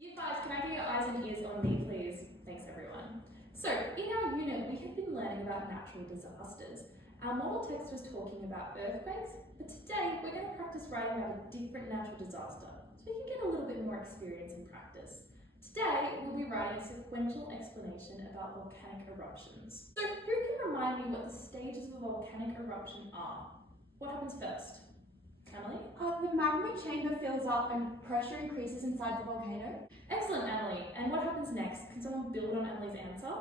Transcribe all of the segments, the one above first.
Year 5, can I get your eyes and ears on me, please? Thanks, everyone. So, in our unit, we have been learning about natural disasters. Our model text was talking about earthquakes, but today we're going to practice writing about a different natural disaster, so we can get a little bit more experience and practice. Today, we'll be writing a sequential explanation about volcanic eruptions. So, who can remind me what the stages of a volcanic eruption are? What happens first? Emily? The magma chamber fills up and pressure increases inside the volcano. Excellent, Emily. And what happens next? Can someone build on Emily's answer?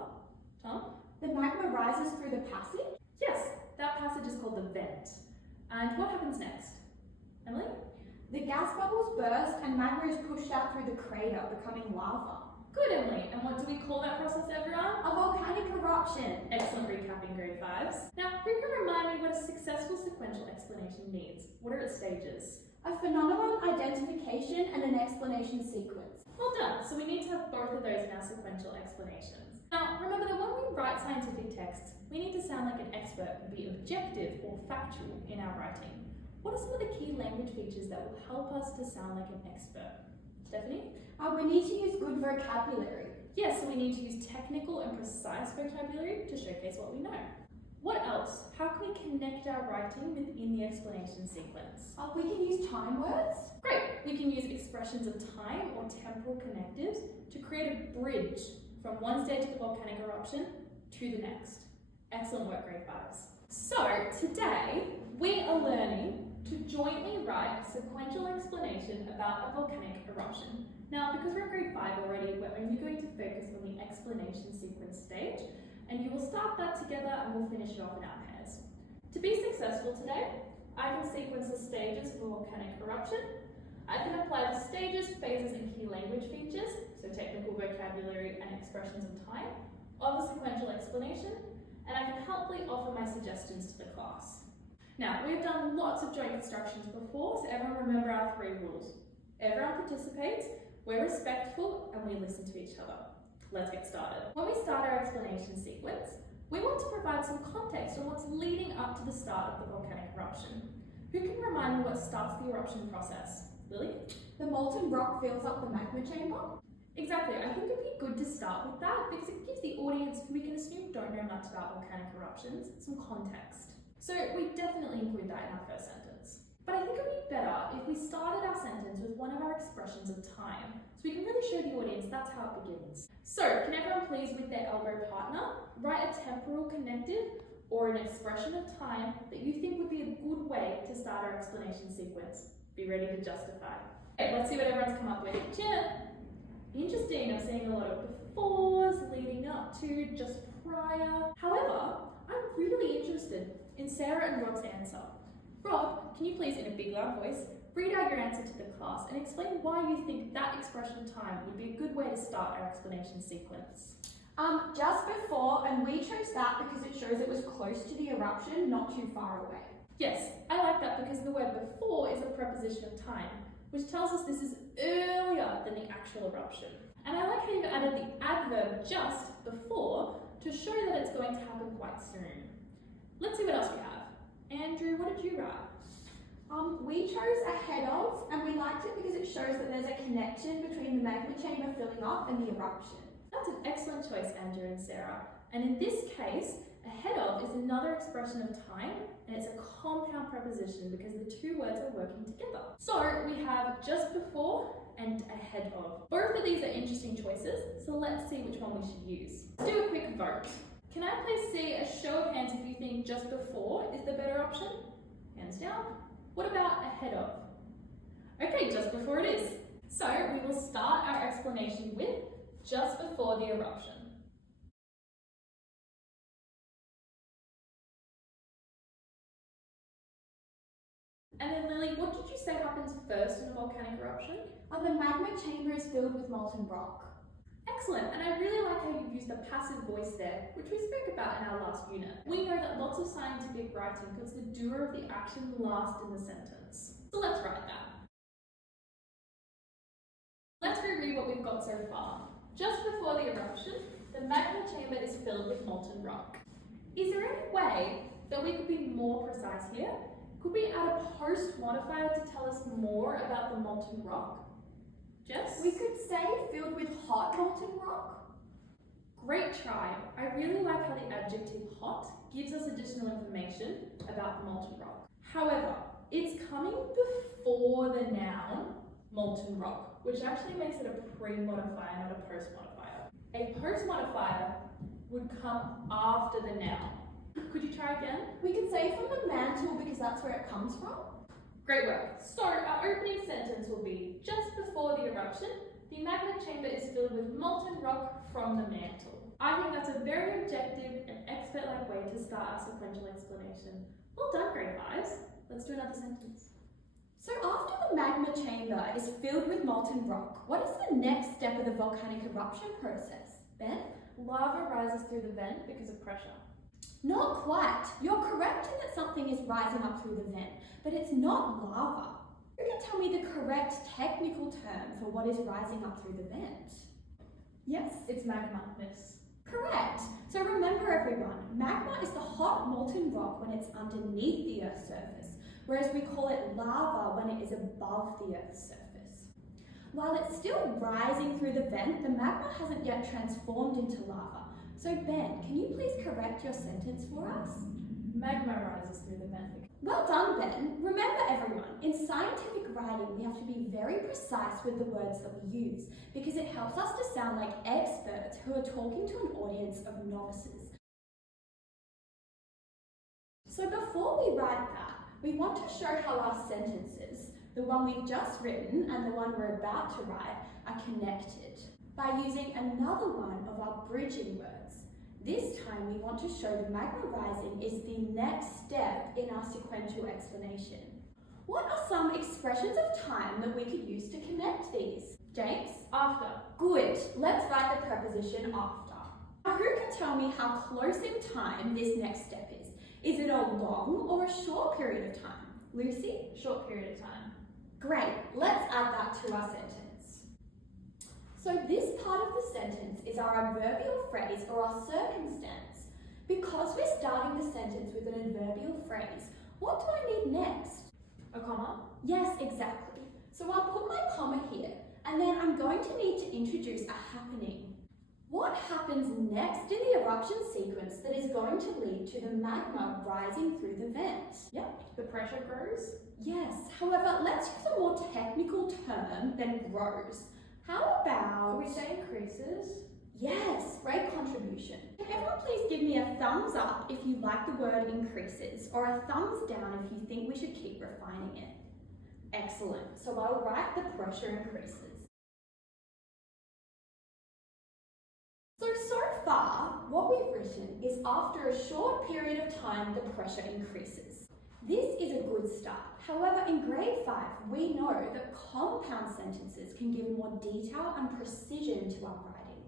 Tom? The magma rises through the passage. Yes, that passage is called the vent. And what happens next? Emily? The gas bubbles burst and magma is pushed out through the crater, becoming lava. Good, Emily. And what do we call that process, everyone? A volcanic eruption. Excellent recapping, grade 5s. Now, who can remind me what a successful sequential explanation needs? What are its stages? A phenomenon identification and an explanation sequence. Well done. So we need to have both of those in our sequential explanations. Now, remember that when we write scientific texts, we need to sound like an expert and be objective or factual in our writing. What are some of the key language features that will help us to sound like an expert? Stephanie? We need to use good vocabulary. Yes, so we need to use technical and precise vocabulary to showcase what we know. What else? How can we connect our writing within the explanation sequence? We can use time words. Great! We can use expressions of time or temporal connectives to create a bridge from one stage of the volcanic eruption to the next. Excellent work, grade 5s. So, today we are learning to jointly write a sequential explanation about a volcanic eruption. Now, because we're in grade 5 already, we're only going to focus on the explanation sequence stage, and you will start that together and we'll finish it off in our pairs. To be successful today, I can sequence the stages of a volcanic eruption. I can apply the stages, phases, and key language features, so technical vocabulary and expressions of time, of a sequential explanation, and I can helpfully offer my suggestions to the class. Now, we've done lots of joint constructions before, so everyone remember our 3 rules. Everyone participates, we're respectful, and we listen to each other. Let's get started. When we start our explanation sequence, we want to provide some context on what's leading up to the start of the volcanic eruption. Who can remind me what starts the eruption process? Lily? The molten rock fills up the magma chamber. Exactly, I think it'd be good to start with that because it gives the audience, who we can assume don't know much about volcanic eruptions, some context. So we definitely include that in our first sentence. But I think it would be better if we started our sentence with one of our expressions of time, so we can really show the audience that's how it begins. So, can everyone please, with their elbow partner, write a temporal connective or an expression of time that you think would be a good way to start our explanation sequence. Be ready to justify. Okay, let's see what everyone's come up with. Cheer! Interesting, I'm seeing a lot of befores leading up to, just prior. However, I'm really interested in Sarah and Rob's answer. Rob, can you please, in a big loud voice, read out your answer to the class and explain why you think that expression of time would be a good way to start our explanation sequence? Just before, and we chose that because it shows it was close to the eruption, not too far away. Yes, I like that because the word before is a preposition of time, which tells us this is earlier than the actual eruption. And I like how you've added the adverb just before to show that it's going to happen quite soon. Let's see what else we have. Andrew, what did you write? We chose ahead of, and we liked it because it shows that there's a connection between the magma chamber filling up and the eruption. That's an excellent choice, Andrew and Sarah. And in this case, ahead of is another expression of time, and it's a compound preposition because the 2 words are working together. So we have just before and ahead of. Both of these are interesting choices, so let's see which one we should use. Let's do a quick vote. Can I please see a show of hands if you think just before is the better option? Hands down. What about ahead of? Okay, just before it is. So we will start our explanation with just before the eruption. And then Lily, what did you say happens first in a volcanic eruption? The magma chamber is filled with molten rock. Excellent, and I really like how you've used the passive voice there, which we spoke about in our last unit. We know that lots of scientific writing puts the doer of the action last in the sentence. So let's write that. Let's reread what we've got so far. Just before the eruption, the magma chamber is filled with molten rock. Is there any way that we could be more precise here? Could we add a post modifier to tell us more about the molten rock? Jess? We could say filled with hot molten rock. Great try. I really like how the adjective hot gives us additional information about the molten rock. However, it's coming before the noun molten rock, which actually makes it a pre-modifier, not a post-modifier. A post-modifier would come after the noun. Could you try again? We could say from the mantle because that's where it comes from. Great work. So our opening sentence will be, just before the eruption, the magma chamber is filled with molten rock from the mantle. I think that's a very objective and expert-like way to start our sequential explanation. Well done, grade 5s. Let's do another sentence. So after the magma chamber is filled with molten rock, what is the next step of the volcanic eruption process? Ben? Lava rises through the vent because of pressure. Not quite. You're correct in that something is rising up through the vent, but it's not lava. Who can tell me the correct technical term for what is rising up through the vent? Yes? It's magma, miss. Correct. So remember everyone, magma is the hot molten rock when it's underneath the Earth's surface, whereas we call it lava when it is above the Earth's surface. While it's still rising through the vent, the magma hasn't yet transformed into lava. So Ben, can you please correct your sentence for us? Magma rises through the vent. Well done, Ben. Remember everyone, in scientific writing we have to be very precise with the words that we use because it helps us to sound like experts who are talking to an audience of novices. So before we write that, we want to show how our sentences, the one we've just written and the one we're about to write, are connected by using another one of our bridging words. This time we want to show the magma rising is the next step in our sequential explanation. What are some expressions of time that we could use to connect these? James? After. Good. Let's write the preposition after. Now who can tell me how close in time this next step is? Is it a long or a short period of time? Lucy? Short period of time. Great. Let's add that to our sentence. So this part of the sentence is our adverbial phrase or our circumstance. Because we're starting the sentence with an adverbial phrase, what do I need next? A comma? Yes, exactly. So I'll put my comma here, and then I'm going to need to introduce a happening. What happens next in the eruption sequence that is going to lead to the magma rising through the vent? Yep. The pressure grows? Yes. However, let's use a more technical term than grows. How about... Can we say increases? Yes, great contribution. Can everyone please give me a thumbs up if you like the word increases, or a thumbs down if you think we should keep refining it? Excellent. So I'll write the pressure increases. So far, what we've written is after a short period of time, the pressure increases. This is a good start. However, in grade 5, we know that compound sentences can give more detail and precision to our writing.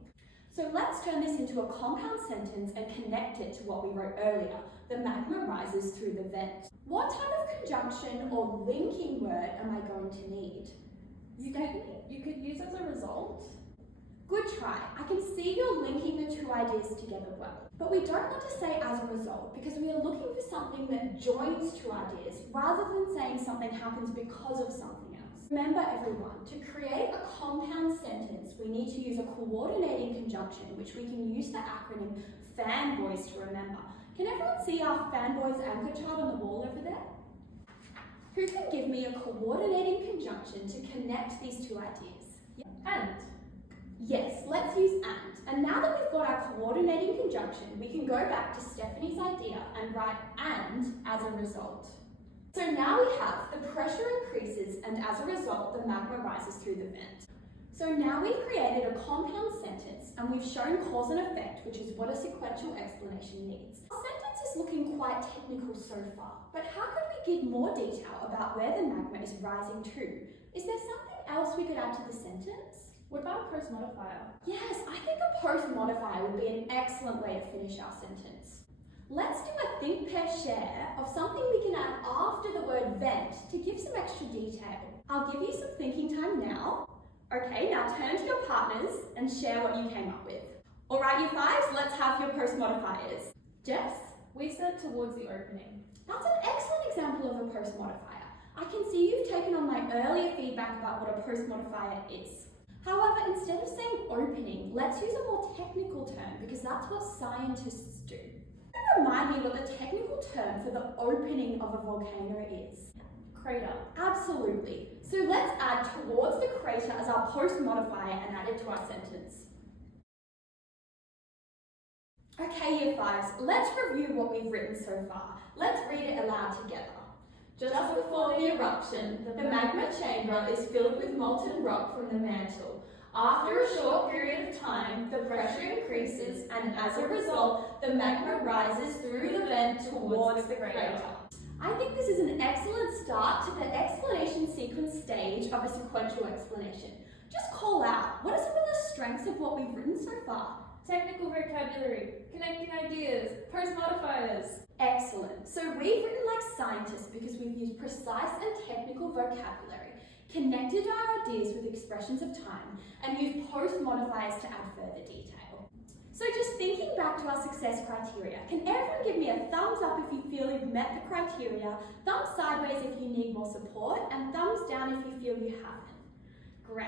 So let's turn this into a compound sentence and connect it to what we wrote earlier. The magma rises through the vent. What type of conjunction or linking word am I going to need? You could use as a result. Good try. I can see you're linking the two ideas together well. But we don't want to say as a result because we are looking for something that joins two ideas rather than saying something happens because of something else. Remember everyone, to create a compound sentence, we need to use a coordinating conjunction, which we can use the acronym FANBOYS to remember. Can everyone see our FANBOYS anchor chart on the wall over there? Who can give me a coordinating conjunction to connect these two ideas? And. Yes, let's use and. And now that we've got our coordinating conjunction, we can go back to Stephanie's idea and write and as a result. So now we have the pressure increases and as a result the magma rises through the vent. So now we've created a compound sentence and we've shown cause and effect, which is what a sequential explanation needs. Our sentence is looking quite technical so far, but how could we give more detail about where the magma is rising to? Is there something else we could add to the sentence? What about a post modifier? Yes, I think a post modifier would be an excellent way to finish our sentence. Let's do a think, pair, share of something we can add after the word vent to give some extra detail. I'll give you some thinking time now. Okay, now turn to your partners and share what you came up with. All right, you 5s, let's have your post modifiers. Jess? We said towards the opening. That's an excellent example of a post modifier. I can see you've taken on my earlier feedback about what a post modifier is. However, instead of saying opening, let's use a more technical term because that's what scientists do. Can you remind me what the technical term for the opening of a volcano is? Crater. Absolutely. So let's add towards the crater as our post modifier and add it to our sentence. Okay, Year 5s, let's review what we've written so far. Let's read it aloud together. Just before the eruption, the magma chamber is filled with molten rock from the mantle. After a short period of time, the pressure increases and as a result, the magma rises through the vent towards the crater. I think this is an excellent start to the explanation sequence stage of a sequential explanation. Just call out, what are some of the strengths of what we've written so far? Technical vocabulary, connecting ideas, post modifiers. Excellent. So we've written like scientists because we've used precise and technical vocabulary, connected our ideas with expressions of time, and used post modifiers to add further detail. So just thinking back to our success criteria, can everyone give me a thumbs up if you feel you've met the criteria, thumbs sideways if you need more support, and thumbs down if you feel you haven't? Great.